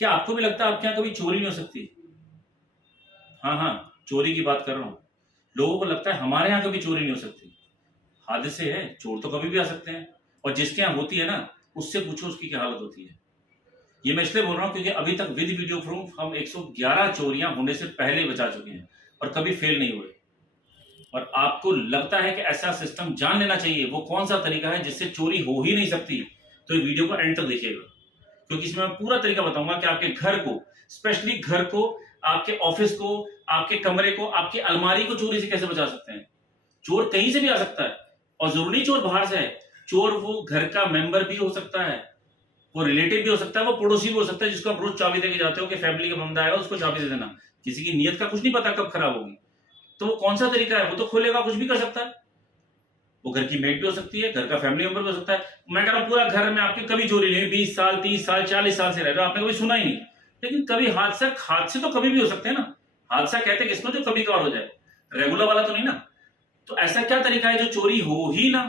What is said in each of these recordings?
क्या आपको भी लगता है आपके यहाँ कभी चोरी नहीं हो सकती? हाँ हाँ, चोरी की बात कर रहा हूँ। लोगों को लगता है हमारे यहाँ कभी चोरी नहीं हो सकती। हादसे है, चोर तो कभी भी आ सकते हैं, और जिसके यहाँ होती है ना, उससे पूछो उसकी क्या हालत होती है। ये मैं इसलिए बोल रहा हूँ क्योंकि अभी तक विद वीडियो प्रूफ हम 111 चोरियां होने से पहले बचा चुके हैं और कभी फेल नहीं हुए। और आपको लगता है कि ऐसा सिस्टम जान लेना चाहिए, वो कौन सा तरीका है जिससे चोरी हो ही नहीं सकती, तो ये वीडियो को एंड तक देखिएगा, क्योंकि इसमें मैं पूरा तरीका बताऊंगा कि आपके घर को, स्पेशली घर को, आपके ऑफिस को, आपके कमरे को, आपकी अलमारी को चोरी से कैसे बचा सकते हैं। चोर कहीं से भी आ सकता है, और जरूरी चोर बाहर से है। चोर वो घर का मेंबर भी हो सकता है, वो रिलेटिव भी हो सकता है, वो पड़ोसी भी हो सकता है, जिसको आप रोज चाबी देके जाते हो कि फैमिली का बंदा आएगा उसको चाबी दे देना। किसी की नीयत का कुछ नहीं पता कब खराब होगी, तो वो कौन सा तरीका है, वो तो खोलेगा, कुछ भी कर सकता है। वो घर की मेट भी हो सकती है, घर का फैमिली मेंबर भी हो सकता है। मैं कह रहा हूँ पूरा घर में आपके कभी चोरी नहीं, 20 साल 30 साल 40 साल से रह रहे हो, आपने कभी सुना ही नहीं। लेकिन कभी हादसे तो कभी भी हो सकते हैं ना। हादसा कहते हैं किसको, जो कभी कभार हो जाए, रेगुलर वाला तो नहीं ना। तो ऐसा क्या तरीका है जो चोरी हो ही ना,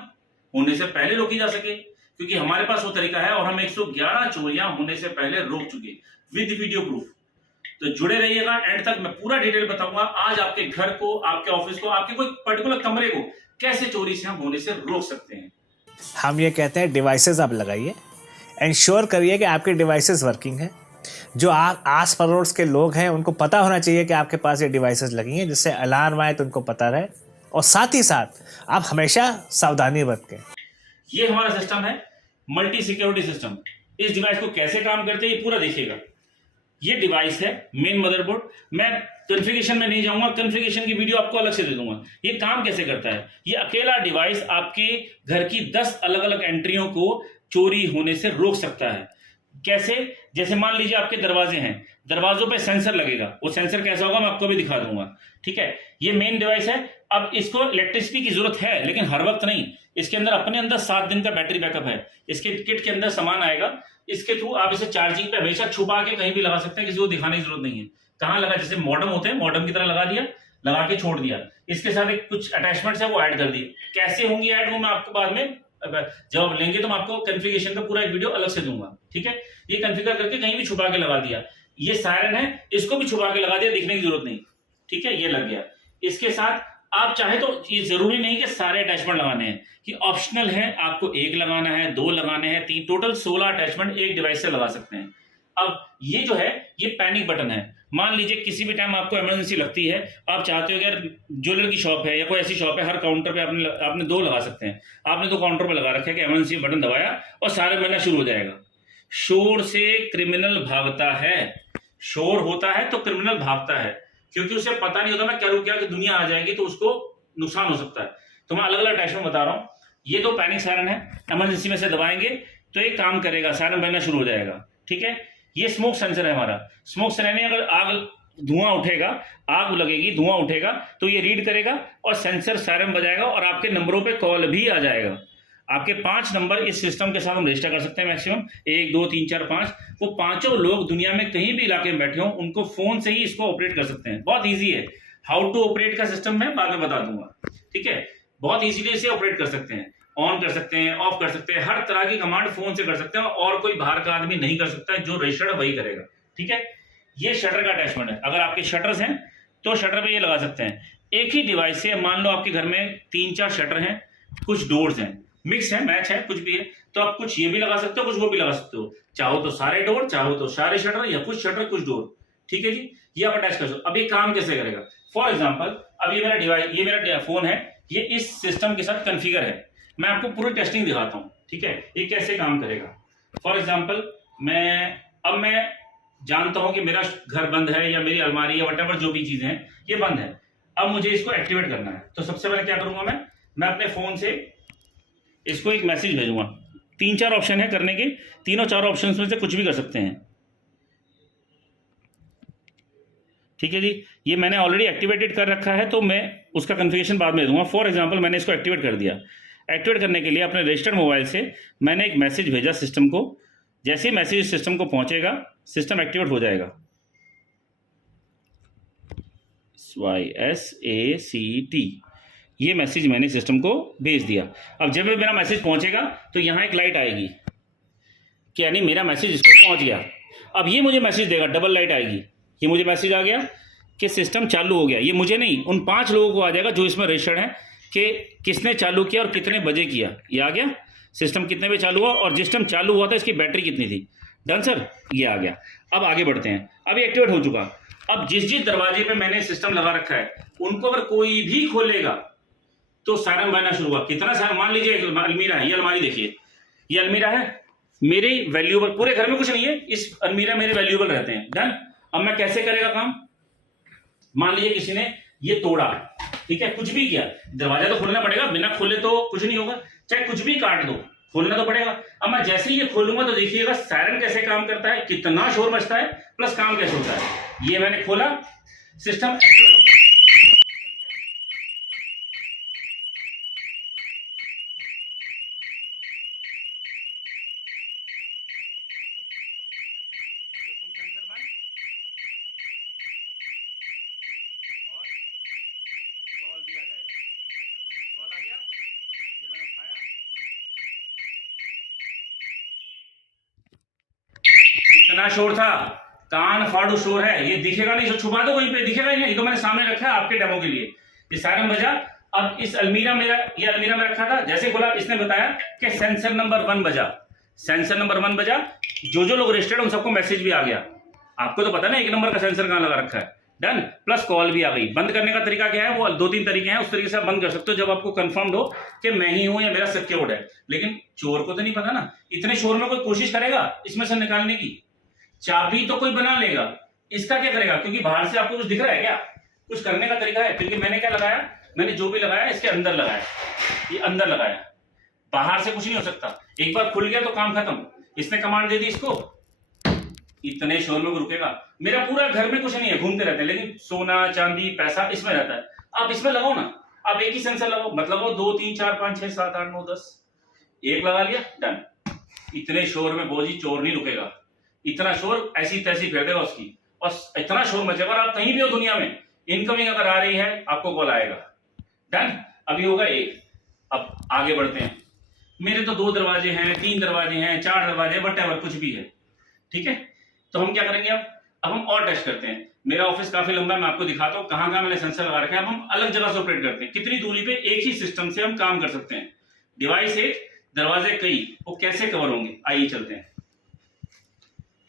होने से पहले रोकी जा सके, क्योंकि हमारे पास वो तरीका है और हम 111 चोरियां होने से पहले रोक चुके विद वीडियो प्रूफ। तो जुड़े रहिएगा एंड तक, मैं पूरा डिटेल बताऊंगा आज आपके घर को, आपके ऑफिस को, आपके कोई पर्टिकुलर कमरे को कैसे चोरी से हम होने से रोक सकते हैं। हम ये कहते हैं डिवाइसेस आप लगाइए, इंश्योर करिए कि आपके डिवाइसेस वर्किंग है। जो आस पड़ोस के लोग हैं उनको पता होना चाहिए कि आपके पास ये डिवाइसेस लगी हैं, जिससे अलार्म आए तो उनको पता रहे। और साथ ही साथ आप हमेशा सावधानी बरतें। ये हमारा सिस्टम है, मल्टी सिक्योरिटी सिस्टम। इस डिवाइस को कैसे काम करते हैं ये पूरा देखिएगा। ये डिवाइस है मेन मदरबोर्ड। मैं कॉन्फ़िगरेशन में नहीं जाऊंगा, कॉन्फ़िगरेशन की वीडियो आपको अलग से दे दूंगा। ये काम कैसे करता है, ये अकेला डिवाइस आपके घर की 10 अलग अलग एंट्रियों को चोरी होने से रोक सकता है। कैसे, जैसे मान लीजिए आपके दरवाजे हैं, दरवाजों पे सेंसर लगेगा, वो सेंसर कैसा होगा मैं आपको भी दिखा दूंगा। ठीक है, ये मेन डिवाइस है। अब इसको इलेक्ट्रिसिटी की जरूरत है, लेकिन हर वक्त नहीं। इसके अंदर अपने अंदर 7 दिन का बैटरी बैकअप है। इसके किट के अंदर सामान आएगा, इसके थ्रू आप इसे चार्जिंग पे हमेशा छुपा के कहीं भी लगा सकते हैं, किसी को दिखाने की जरूरत नहीं है। कहाँ लगा, जैसे मॉडर्म होते हैं, मॉडर्म की तरह लगा दिया, लगा के छोड़ दिया। इसके साथ एक कुछ अटैचमेंट्स है वो ऐड कर दिए। कैसे होंगी ऐड, वो मैं आपको बाद में जब आप लेंगे तो मैं आपको कॉन्फ़िगरेशन का पूरा एक वीडियो अलग से दूंगा। ठीक है, ये कॉन्फ़िगर करके कहीं भी छुपा के लगा दिया। ये सायरन है, इसको भी छुपा के लगा दिया, दिखने की जरूरत नहीं। ठीक है, ये लग गया। इसके साथ आप चाहे तो, ये जरूरी नहीं कि सारे अटैचमेंट लगाने हैं, कि ऑप्शनल है, आपको 1 लगाना है, 2 लगाने हैं, 3, टोटल 16 अटैचमेंट एक डिवाइस से लगा सकते हैं। अब ये जो है ये पैनिक बटन है। मान लीजिए किसी भी टाइम आपको इमरजेंसी लगती है, आप चाहते हो कि यार ज्वेलर की शॉप है या कोई ऐसी शॉप है, हर काउंटर पे आपने 2 लगा सकते हैं। आपने 2 काउंटर पे लगा रखा है कि इमरजेंसी बटन दबाया और सारे बनना शुरू हो जाएगा। शोर से क्रिमिनल भागता है, शोर होता है तो क्रिमिनल भागता है, क्योंकि उसे पता नहीं होता मैं क्या रुक गया कि दुनिया आ जाएगी तो उसको नुकसान हो सकता है। तो मैं अलग अलग अटैचमेंट बता रहा हूँ। ये 2 पैनिक सायरन है, इमरजेंसी में से दबाएंगे तो ये काम करेगा, सायरन बजना शुरू हो जाएगा। ठीक है, ये स्मोक सेंसर है हमारा। स्मोक सेंसर, अगर आग धुआं उठेगा, आग लगेगी, धुआं उठेगा तो ये रीड करेगा और सेंसर सायरन बजाएगा और आपके नंबरों पे कॉल भी आ जाएगा। आपके 5 नंबर इस सिस्टम के साथ हम रजिस्टर कर सकते हैं मैक्सिमम, 1 2 3 4 5। वो पांचों लोग दुनिया में कहीं भी इलाके में बैठे हों, उनको फोन से ही इसको ऑपरेट कर सकते हैं। बहुत ईजी है। हाउ टू ऑपरेट का सिस्टम मैं बाद में बता दूंगा। ठीक है, बहुत इजीली इसे ऑपरेट कर सकते हैं, ऑन कर सकते हैं, ऑफ कर सकते हैं, हर तरह की कमांड फोन से कर सकते हैं और कोई बाहर का आदमी नहीं कर सकता है। जो रजिस्टर्ड है वही करेगा। ठीक है, ये शटर का अटैचमेंट है। अगर आपके शटर्स हैं तो शटर पे ये लगा सकते हैं। एक ही डिवाइस से मान लो आपके घर में 3-4 शटर हैं, कुछ डोर्स हैं, मिक्स है, मैच है, कुछ भी है, तो आप कुछ ये भी लगा सकते हो, कुछ वो भी लगा सकते हो। चाहो तो सारे डोर, चाहो तो सारे शटर, या कुछ शटर कुछ डोर। ठीक है जी, ये आप अटैच कर सकते हो। अब ये काम कैसे करेगा, फॉर एग्जाम्पल अब ये मेरा डिवाइस, ये मेरा फोन है, ये इस सिस्टम के साथ कॉन्फ़िगर है। मैं आपको पूरी टेस्टिंग दिखाता हूँ। ठीक है, ये कैसे काम करेगा। फॉर एग्जाम्पल मैं जानता हूं कि मेरा घर बंद है या मेरी अलमारी या वटेवर जो भी चीजें हैं ये बंद है। अब मुझे इसको एक्टिवेट करना है, तो सबसे पहले क्या करूंगा, मैं अपने फोन से इसको एक मैसेज भेजूंगा। 3-4 ऑप्शन है करने के, तीनों 4 ऑप्शन में से कुछ भी कर सकते हैं। ठीक है जी, ये मैंने ऑलरेडी एक्टिवेटेड कर रखा है तो मैं उसका कॉन्फ़िगरेशन बाद में दूंगा। फॉर एग्जांपल मैंने इसको एक्टिवेट कर दिया। एक्टिवेट करने के लिए अपने रजिस्टर्ड मोबाइल से मैंने एक मैसेज भेजा सिस्टम को। जैसे ही मैसेज सिस्टम को पहुंचेगा, सिस्टम एक्टिवेट हो जाएगा। SYSACT, ये मैसेज मैंने सिस्टम को भेज दिया। अब जब मेरा मैसेज पहुंचेगा तो यहाँ एक लाइट आएगी कि यानी मेरा मैसेज इसको पहुंच गया। अब ये मुझे मैसेज देगा, डबल लाइट आएगी, ये मुझे मैसेज आ गया कि सिस्टम चालू हो गया। ये मुझे नहीं, उन 5 लोगों को आ जाएगा जो इसमें रजिस्टर्ड हैं कि किसने चालू किया और कितने बजे किया। ये आ गया सिस्टम कितने बजे चालू हुआ और जिस टाइम चालू हुआ था इसकी बैटरी कितनी थी। डन सर, ये आ गया। अब आगे बढ़ते हैं। अब ये एक्टिवेट हो चुका। अब जिस जिस दरवाजे पे मैंने सिस्टम लगा रखा है उनको अगर कोई भी खोलेगा तो सायरन बजना शुरू हुआ। कितना सायरन, मान लीजिए अलमीरा है, ये अलमारी देखिए, ये अलमीरा है, मेरे वैल्यूएबल, पूरे घर में कुछ नहीं है, इस अलमीरा मेरे वैल्यूएबल रहते हैं। डन। अब मैं कैसे करेगा काम, मान लीजिए किसी ने ये तोड़ा, ठीक है, कुछ भी किया, दरवाजा तो खोलना पड़ेगा, बिना खोले तो कुछ नहीं होगा, चाहे कुछ भी काट दो खोलना तो पड़ेगा। अब मैं जैसे ही ये खोलूंगा तो देखिएगा सायरन कैसे काम करता है, कितना शोर मचता है, प्लस काम कैसे होता है। ये मैंने खोला, सिस्टम एक्टिवेट हो गया। इतना शोर था, कान फाड़ू शोर है, ये दिखेगा नहीं, इसको छुपा दो वहीं पे, दिखेगा ही नहीं। ये तो मैंने सामने रखा है आपके डेमो के लिए। ये सायरन बजा। अब इस अलमीरा मेरा, ये अलमीरा में रखा था, जैसे खोला इसने बताया कि सेंसर नंबर 1 बजा, सेंसर नंबर 1 बजा। जो जो लोग रजिस्टर्ड उन सबको मैसेज भी आ गया। आपको तो पता ना 1 नंबर का सेंसर कहां लगा रखा है। डन। प्लस कॉल भी आ गई। बंद करने का तरीका क्या है, वो 2-3 तरीके हैं, उस तरीके से आप बंद कर सकते हो जब आपको कंफर्म्ड हो कि मैं ही हूं या मेरा सिक्योर्ड है। लेकिन चोर को तो नहीं पता ना, इतने शोर में कोई कोशिश करेगा इसमें से निकालने की, चाबी तो कोई बना लेगा, इसका क्या करेगा, क्योंकि बाहर से आपको कुछ दिख रहा है क्या, कुछ करने का तरीका है। क्योंकि मैंने क्या लगाया, मैंने जो भी लगाया इसके अंदर लगाया, ये अंदर लगाया, बाहर से कुछ नहीं हो सकता। एक बार खुल गया तो काम खत्म। इसने कमांड दे दी इसको, इतने शोर में रुकेगा। मेरा पूरा घर में कुछ नहीं है, घूमते रहते हैं, लेकिन सोना चांदी पैसा इसमें रहता है। आप इसमें लगाओ ना, आप एक ही सेंसर लगाओ, मतलब वो 2 3 4 5 6 7 8 9 10 एक लगा लिया, डन। इतने शोर में बोझी चोर नहीं रुकेगा। इतना शोर ऐसी तैसी फेर देगा उसकी, और इतना शोर मचेगा। और आप कहीं भी हो दुनिया में, इनकमिंग अगर आ रही है आपको कॉल आएगा। डन। अभी होगा 1। अब आगे बढ़ते हैं। मेरे तो 2 दरवाजे हैं, 3 दरवाजे हैं, 4 दरवाजे, वट कुछ भी है, ठीक है। तो हम क्या करेंगे, अब हम और टेस्ट करते हैं। मेरा ऑफिस काफी लंबा है, मैं आपको दिखाता हूँ कहाँ मैंने सेंसर लगा रखे हैं। अब हम अलग जगह से ऑपरेट करते हैं, कितनी दूरी पे एक ही सिस्टम से हम काम कर सकते हैं। डिवाइस एक, दरवाजे कई, वो कैसे कवर होंगे, आइए चलते हैं।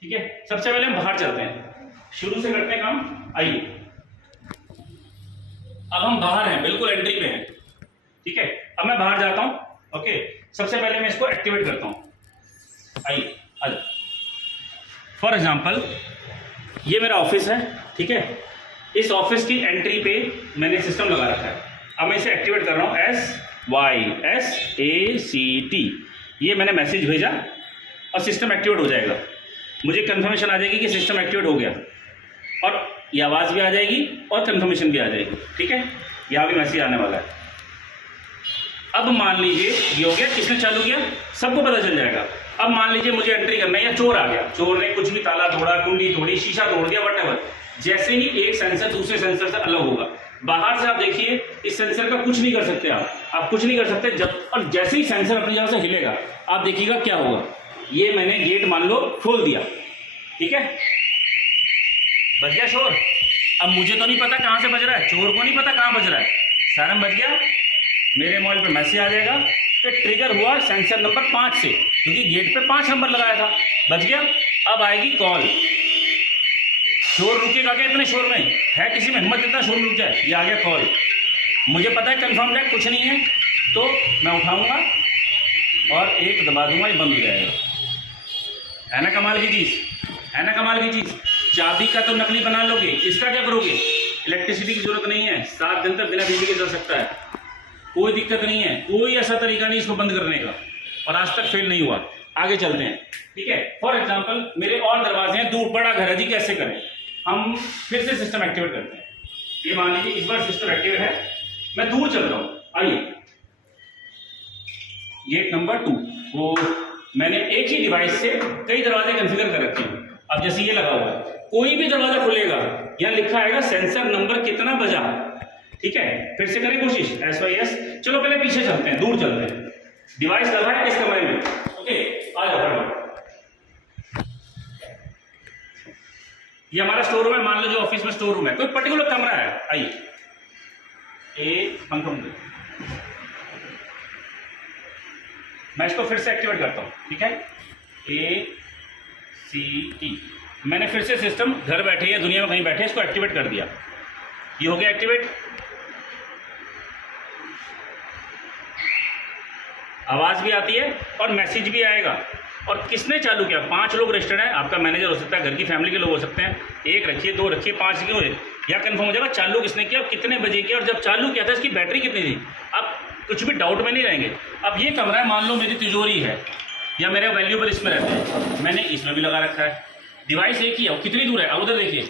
ठीक है, सबसे पहले हम बाहर चलते हैं, शुरू से करते हैं काम, आइए। अब हम बाहर हैं, बिल्कुल एंट्री पे हैं, ठीक है। अब मैं बाहर जाता हूं, ओके। सबसे पहले मैं इसको एक्टिवेट करता हूं, आइए। फॉर एग्जाम्पल ये मेरा ऑफिस है, ठीक है। इस ऑफिस की एंट्री पे मैंने सिस्टम लगा रखा है। अब मैं इसे एक्टिवेट कर रहा हूं, SYSACT। ये मैंने मैसेज भेजा और सिस्टम एक्टिवेट हो जाएगा। मुझे कंफर्मेशन आ जाएगी कि सिस्टम एक्टिवेट हो गया, और ये आवाज़ भी आ जाएगी और कंफर्मेशन भी आ जाएगी, ठीक है। यहाँ भी मैसेज आने वाला है। अब मान लीजिए ये हो गया, किसने चालू किया सबको पता चल जाएगा। अब मान लीजिए मुझे एंट्री करना है, या चोर आ गया, चोर ने कुछ भी ताला तोड़ा, कुंडी तोड़ी, शीशा तोड़ दिया, वटएवर। जैसे ही एक सेंसर दूसरे सेंसर से अलग होगा, बाहर से आप देखिए इस सेंसर का कुछ नहीं कर सकते आप कुछ नहीं कर सकते जब, और जैसे ही सेंसर अपनी जगह से हिलेगा आप देखिएगा क्या होगा। ये मैंने गेट मान लो खोल दिया, ठीक है, बज गया शोर। अब मुझे तो नहीं पता कहां से बज रहा है, चोर को नहीं पता कहां बज रहा है, सायरन बज गया, मेरे मोबाइल पे मैसेज आ जाएगा कि ट्रिगर हुआ सेंसर नंबर 5 से, क्योंकि गेट पे 5 नंबर लगाया था, बज गया। अब आएगी कॉल, शोर रुकेगा क्या इतने शोर में, है किसी में हिम्मत इतना शोर रुक जाए। ये आ गया कॉल, मुझे पता है कंफर्म है कुछ नहीं है, तो मैं उठाऊंगा और एक दबा दूंगा, ये बंद हो जाएगा। है ना कमाल की चीज, है ना कमाल की चीज। चाबी का तो नकली बना लोगे, इसका क्या करोगे, इलेक्ट्रिसिटी की जरूरत नहीं है, 7 दिन तक बिना बिजली के चल सकता है, कोई दिक्कत नहीं है, कोई ऐसा तरीका नहीं इसको बंद करने का, और आज तक फेल नहीं हुआ। आगे चलते हैं, ठीक है। फॉर एग्जांपल मेरे और दरवाजे हैं, दूर बड़ा घर है जी, कैसे करें, हम फिर से सिस्टम एक्टिवेट करते हैं। ये मान लीजिए इस बार सिस्टम एक्टिवेट है, मैं दूर चल रहा हूं, आइए। गेट नंबर 2, वो मैंने एक ही डिवाइस से कई दरवाजे कंफिगर कर रखे हैं। अब जैसे ये लगा हुआ है, कोई भी दरवाजा खुलेगा, यहाँ लिखा आएगा सेंसर नंबर कितना बजा, ठीक है। फिर से करें कोशिश, SYS। चलो पहले पीछे चलते हैं, दूर चलते हैं, डिवाइस लगा है इस कमरे में, ओके। आ जाओ, ये हमारा स्टोर रूम है, मान लो जो ऑफिस में स्टोर रूम है, कोई पर्टिकुलर कमरा है। आइए, पंखा बंद, मैं इसको फिर से एक्टिवेट करता हूँ, ठीक है। ACT, मैंने फिर से सिस्टम घर बैठे या दुनिया में कहीं बैठे इसको एक्टिवेट कर दिया। ये हो गया एक्टिवेट। आवाज भी आती है और मैसेज भी आएगा। और किसने चालू किया? 5 लोग रजिस्टर्ड हैं, आपका मैनेजर हो सकता है, घर की फैमिली के लोग हो सकते हैं। 1 रखिए, 2 रखिए, 5 क्यों है, या कंफर्म हो जाएगा चालू किसने किया, कितने बजे किया, और जब चालू किया था इसकी बैटरी कितनी थी। आप कुछ भी डाउट में नहीं रहेंगे। अब ये कमरा है, मान लो मेरी तिजोरी है या मेरे वैल्यूबल इसमें रहते हैं, मैंने इसमें भी लगा रखा है। डिवाइस एक ही है, कितनी दूर है, अब उधर देखिए,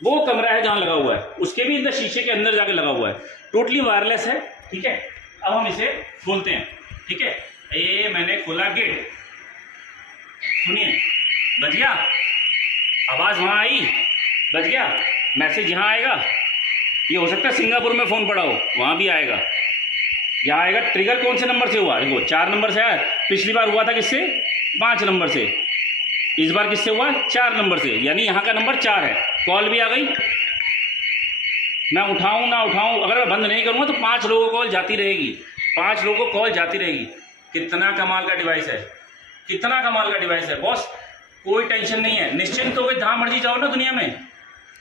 वो कमरा है जहाँ लगा हुआ है, उसके भी अंदर शीशे के अंदर जाके लगा हुआ है, टोटली वायरलेस है, ठीक है। अब हम इसे खोलते हैं, ठीक है। ये मैंने खोला गेट, सुनिए, बज गया, आवाज वहां आई, बज गया, मैसेज यहाँ आएगा। ये हो सकता है सिंगापुर में फोन पड़ा हो, वहां भी आएगा, यहाँ आएगा। ट्रिगर कौन से नंबर से हुआ? देखो 4 नंबर से आया, पिछली बार हुआ था किससे? 5 नंबर से, इस बार किससे हुआ? 4 नंबर से, यानी यहाँ का नंबर 4 है। कॉल भी आ गई, मैं उठाऊं ना उठाऊं, अगर मैं बंद नहीं करूंगा तो 5 लोगों को कॉल जाती रहेगी, 5 लोगों को कॉल जाती रहेगी। कितना कमाल का डिवाइस है, कितना कमाल का डिवाइस है बॉस। कोई टेंशन नहीं है, निश्चिंत होकर जहां मर्जी जाओ ना दुनिया में,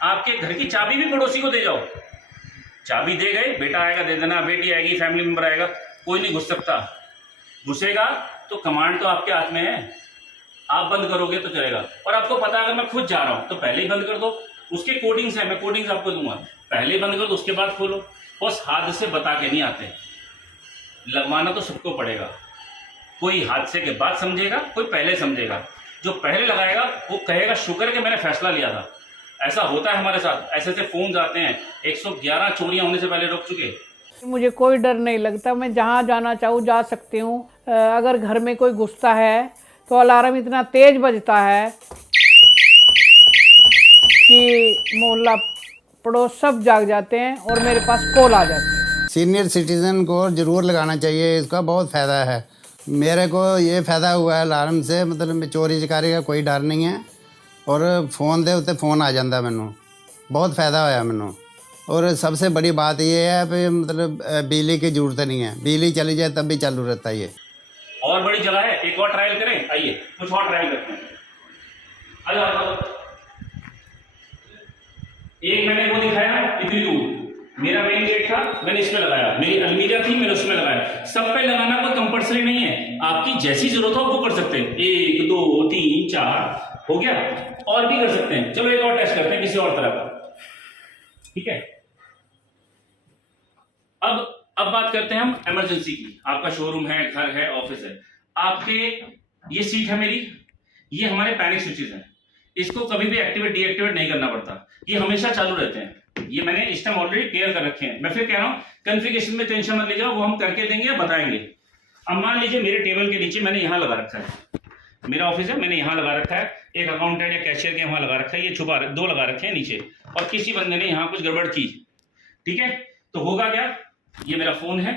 आपके घर की चाबी भी पड़ोसी को दे जाओ, चाबी दे गए, बेटा आएगा दे देना, बेटी आएगी, फैमिली मेंबर आएगा, कोई नहीं घुस सकता। घुसेगा तो कमांड तो आपके हाथ में है, आप बंद करोगे तो चलेगा। और आपको पता है अगर मैं खुद जा रहा हूं तो पहले ही बंद कर दो, उसके कोडिंग्स है, मैं कोडिंग्स आपको दूंगा, पहले ही बंद कर दो, उसके बाद खोलो। बस हाथ से बता के नहीं आते, लगवाना तो सबको पड़ेगा। कोई हादसे के बाद समझेगा, कोई पहले समझेगा। जो पहले लगाएगा वो कहेगा शुक्र कि मैंने फैसला लिया था। ऐसा होता है हमारे साथ, ऐसे ऐसे फोन आते हैं, 111 चोरियां होने से पहले रुक चुके। मुझे कोई डर नहीं लगता, मैं जहाँ जाना चाहूँ जा सकती हूँ। अगर घर में कोई घुसता है तो अलार्म इतना तेज बजता है कि मोहल्ला पड़ोस सब जाग जाते हैं और मेरे पास कॉल आ जाती है। सीनियर सिटीज़न को ज़रूर लगाना चाहिए, इसका बहुत फ़ायदा है। मेरे को ये फ़ायदा हुआ है अलार्म से, मतलब चोरी चकारी का कोई डर नहीं है, और फ़ोन दे उत्ते फ़ोन आ जाता, मैनू बहुत फ़ायदा होया मैनू। और सबसे बड़ी बात ये है कि मतलब बिजली की ज़रूरत नहीं है, बिजली चली जाए तब भी चालू रहता है ये। और बड़ी जगह है, एक और ट्रायल करें, आइए कुछ और ट्रायल करते हैं। आ जाओ। एक मैंने वो दिखाया इतनी दूर, मेरा मेन गेट था, मैंने इसमें लगाया, मेरी अलमीरा थी, मैंने उसमें लगाया। सब पे लगाना कोई कंपल्सरी नहीं है, आपकी जैसी जरूरत हो वो कर सकते हैं। 1 2 3 4 हो गया, और भी कर सकते हैं। चलो एक और टेस्ट करते हैं किसी और तरह का, ठीक है। अब बात करते हैं हम इमरजेंसी की। आपका शोरूम है, घर है, ऑफिस है, आपके ये सीट है मेरी, ये हमारे पैनिक स्विचेस हैं, इसको कभी भी एक्टिवेट डीएक्टिवेट नहीं करना पड़ता, ये हमेशा चालू रहते हैं। ये मैंने इस टाइम ऑलरेडी पेयर कर रखे हैं। मैं फिर कह रहा हूं कॉन्फ़िगरेशन में टेंशन मत लीजिए, वो हम करके देंगे, बताएंगे। अब मान लीजिए मेरे टेबल के नीचे मैंने यहां लगा रखा है, मेरा ऑफिस है, मैंने यहां लगा रखा है, एक अकाउंटेंट या कैशियर के वहां लगा रखा है, ये छुपा 2 लगा रखे हैं नीचे, और किसी बंदे ने यहां कुछ गड़बड़ की, ठीक है, तो होगा क्या? ये मेरा फोन है,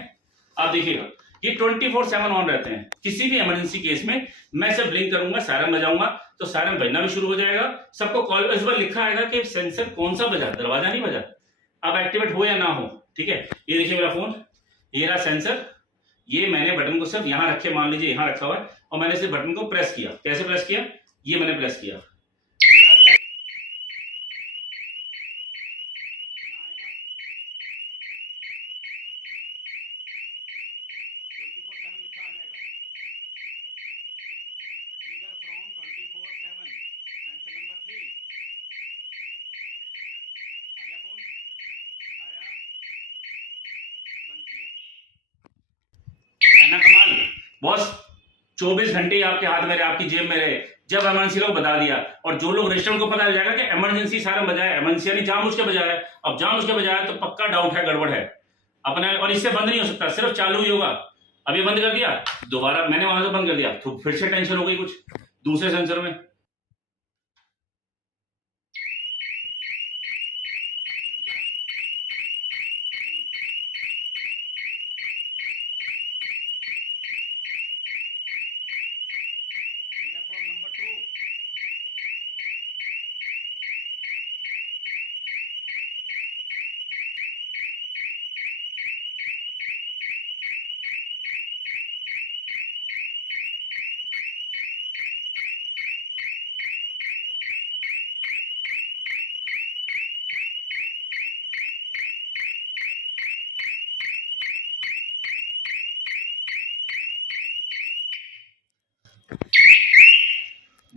आप देखिएगा ये 24/7 ऑन रहते हैं। किसी भी इमरजेंसी केस में मैं सिर्फ ब्लिंक करूंगा, सायरन बजाऊंगा तो सायरन बजना भी शुरू हो जाएगा। सबको कॉल, इस बार लिखा आएगा कि सेंसर कौन सा बजा, दरवाजा नहीं बजा, अब एक्टिवेट हो या ना हो, ठीक है। ये देखिए मेरा फोन, ये रहा सेंसर, ये मैंने बटन को सिर्फ यहां रखे, मान लीजिए यहां रखा हुआ है, और मैंने सिर्फ बटन को प्रेस किया। कैसे प्रेस किया? ये मैंने प्रेस किया, है ना कमाल बॉस। 24 घंटे आपके हाथ में रहे, आपकी जेब में रहे, जब इमरजेंसी को बता दिया। और जो लोग रजिस्टर को पता चल जाएगा कि इमरजेंसी सारा बजाया, इमरजेंसी यानी जानबूझ के बजाया है, अब जानबूझ के बजाया तो पक्का डाउट है, गड़बड़ है अपने, और इससे बंद नहीं हो सकता, सिर्फ चालू ही होगा। अभी बंद कर दिया, दोबारा मैंने वहां से बंद कर दिया तो फिर से टेंशन हो गई कुछ दूसरे सेंसर में।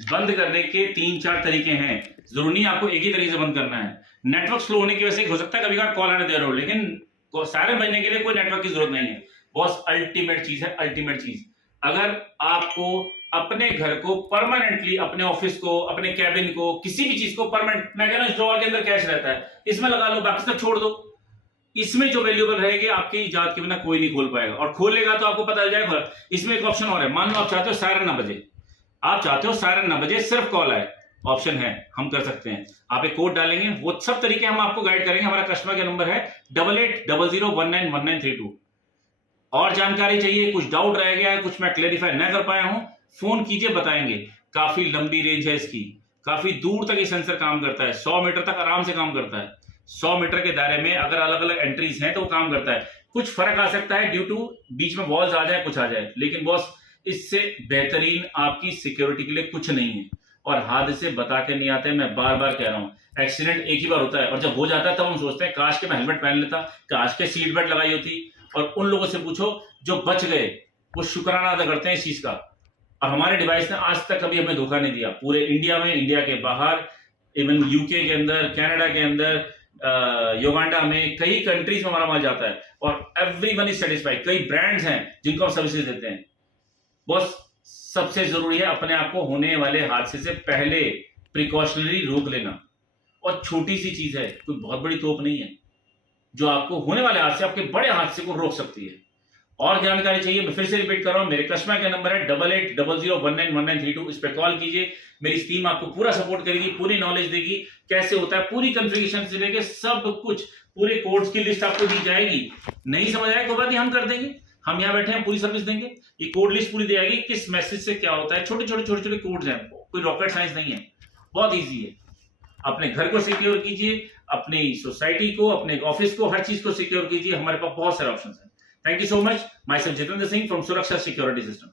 बंद करने के 3-4 तरीके हैं, जरूरी नहीं आपको एक ही तरीके से बंद करना है। नेटवर्क स्लो होने की वजह से हो सकता है कभी कभार कॉल आने दे रहे हो, लेकिन सारे बजने के लिए कोई नेटवर्क की जरूरत नहीं है। बॉस अल्टीमेट चीज है, अल्टीमेट चीज। अगर आपको अपने घर को परमानेंटली, अपने ऑफिस को, अपने कैबिन को, किसी भी चीज को परमानेंट, मैं कह रहा हूं ड्रॉअर के अंदर कैश रहता है, इसमें लगा लो, बाकी सब छोड़ दो। इसमें जो वैल्यूएबल रहेगी आपकी इजाजत के बिना कोई नहीं खोल पाएगा, और खोलेगा तो आपको पता चल जाएगा। इसमें एक ऑप्शन और है, मान लो आप चाहते हो सायरन ना बजे, आप चाहते हो सायरन ना बजे, सिर्फ कॉल आए, ऑप्शन है, हम कर सकते हैं। आप एक कोड डालेंगे, वो सब तरीके हम आपको गाइड करेंगे। हमारा कस्टमर के नंबर है 8800191932। और जानकारी चाहिए, कुछ डाउट रह गया है, कुछ मैं क्लेरिफाई न कर पाया हूं, फोन कीजिए, बताएंगे। काफी लंबी रेंज है इसकी, काफी दूर तक ये सेंसर काम करता है, 100 मीटर तक आराम से काम करता है। 100 मीटर के दायरे में अगर अलग अलग एंट्रीज हैं तो वो काम करता है। कुछ फर्क आ सकता है ड्यू टू बीच में वॉल्स आ जाए, कुछ आ जाए, लेकिन बॉस इससे बेहतरीन आपकी सिक्योरिटी के लिए कुछ नहीं है। और हादसे बता के नहीं आते, मैं बार बार कह रहा हूं। एक्सीडेंट एक ही बार होता है, और जब हो जाता है तब हम सोचते हैं काश के मैं हेलमेट पहन लेता, काश के सीट बेल्ट लगाई होती। और उन लोगों से पूछो जो बच गए, वो शुक्राना अदा करते हैं इस चीज का। और हमारे डिवाइस ने आज तक कभी हमें धोखा नहीं दिया, पूरे इंडिया में, इंडिया के बाहर, इवन यूके के अंदर, कनाडा के अंदर, युगांडा में, कई कंट्रीज में हमारा माल जाता है, और एवरीवन इज सेटिस्फाइड। कई ब्रांड्स हैं जिनको हम सर्विसेज देते हैं। बस सबसे जरूरी है अपने आप को होने वाले हादसे से पहले प्रिकॉशनरी रोक लेना। और छोटी सी चीज है, कोई बहुत बड़ी तोप नहीं है, जो आपको होने वाले हादसे, आपके बड़े हादसे को रोक सकती है। और जानकारी चाहिए, मैं फिर से रिपीट कर रहा हूं, मेरे कस्टमर का नंबर है 8800191932। इस पर कॉल कीजिए, मेरी टीम आपको पूरा सपोर्ट करेगी, पूरी नॉलेज देगी, कैसे होता है, पूरी कॉन्फ़िगरेशन से लेके सब कुछ, पूरे कोड्स की लिस्ट आपको दी जाएगी। नहीं समझ आए कोई बात नहीं, हम कर देंगे, हम यहाँ बैठे हैं, पूरी सर्विस देंगे। ये कोड लिस्ट पूरी दी जाएगी, किस मैसेज से क्या होता है, छोटे छोटे कोड्स हैं, कोई रॉकेट साइंस नहीं है, बहुत ईजी है। अपने घर को सिक्योर कीजिए, अपनी सोसाइटी को, अपने ऑफिस को, हर चीज को सिक्योर कीजिए। हमारे पास बहुत सारे ऑप्शन हैं। Thank you so much. Myself Jitendra Singh from Suraksha Security System.